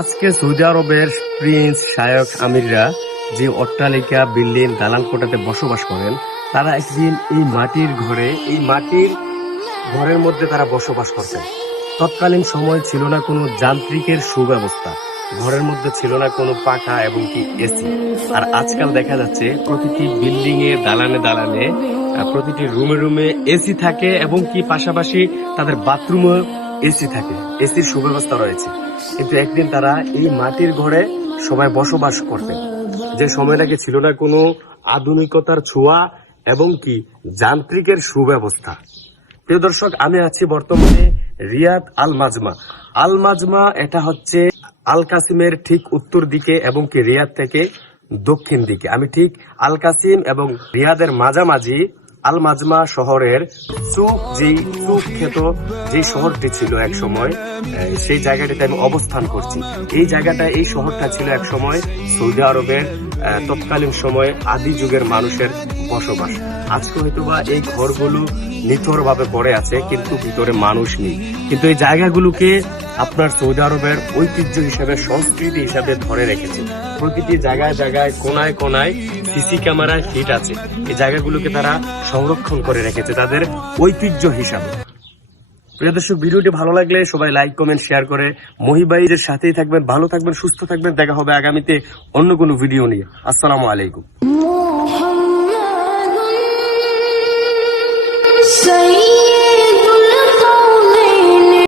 আজকে সৌদি আরবের প্রিন্স, শায়ক, আমিররা যে অট্টালিকা, বিল্ডিং, দালান কোঠাতে বসবাস করেন, তারা একদিন এই মাটির ঘরের মধ্যে তারা বসবাস করতেন। তৎকালীন সময় ছিল না কোনো যান্ত্রিকের সুব্যবস্থা, ঘরের মধ্যে ছিল না কোনো পাখা এবং কি এসি। আর আজকাল দেখা যাচ্ছে প্রতিটি বিল্ডিং এ, দালানে দালানে, প্রতিটি রুমে রুমে এসি থাকে এবং কি পাশাপাশি তাদের বাথরুমে এসি থাকে, এসির সুব্যবস্থা রয়েছে। কিন্তু একদিন তারা এই মাটির ঘরে সবাই বসবাস করতেন, যে সময়টাকে ছিল না কোনো আধুনিকতার ছোঁয়া এবং কি যান্ত্রিকের সুব্যবস্থা। প্রিয় দর্শক, আমি আছি বর্তমানে রিয়াদ আল মাজমা। আল মাজমা এটা হচ্ছে আল কাসিমের ঠিক উত্তর দিকে এবং কি রিয়াদ থেকে দক্ষিণ দিকে। আমি ঠিক আল কাসিম এবং রিয়াদের মাঝামাঝি আল মাজমা শহরের চুক খ্যাত যে শহরটি ছিল এক সময়, সেই জায়গাটিতে আমি অবস্থান করছি। এই শহরটা ছিল এক সময় সৌদি আরবের তৎকালীন সময়ে আদি যুগের মানুষের বসবাস। আজকে হয়তোবা এই ঘরগুলো নিথর ভাবে পড়ে আছে, কিন্তু ভিতরে মানুষ নেই। কিন্তু এই জায়গাগুলোকে আপনার সৌদি আরবের ঐতিহ্য হিসেবে, সংস্কৃতি হিসেবে ধরে রেখেছে। প্রতিটি জায়গায় জায়গায়, কোনায় কোনায় সিসি ক্যামেরায় ফিট আছে। এই জায়গাগুলোকে তারা সংরক্ষণ করে রেখেছে তাদের ঐতিহ্য হিসাবে। প্রিয় দর্শক, ভিডিওটি ভালো লাগলে সবাই লাইক, কমেন্ট, শেয়ার করে মহিবাইদের সাথেই থাকবেন। ভালো থাকবেন, সুস্থ থাকবেন। দেখা হবে আগামীতে অন্য কোনো ভিডিও নিয়ে। আসসালামু আলাইকুম।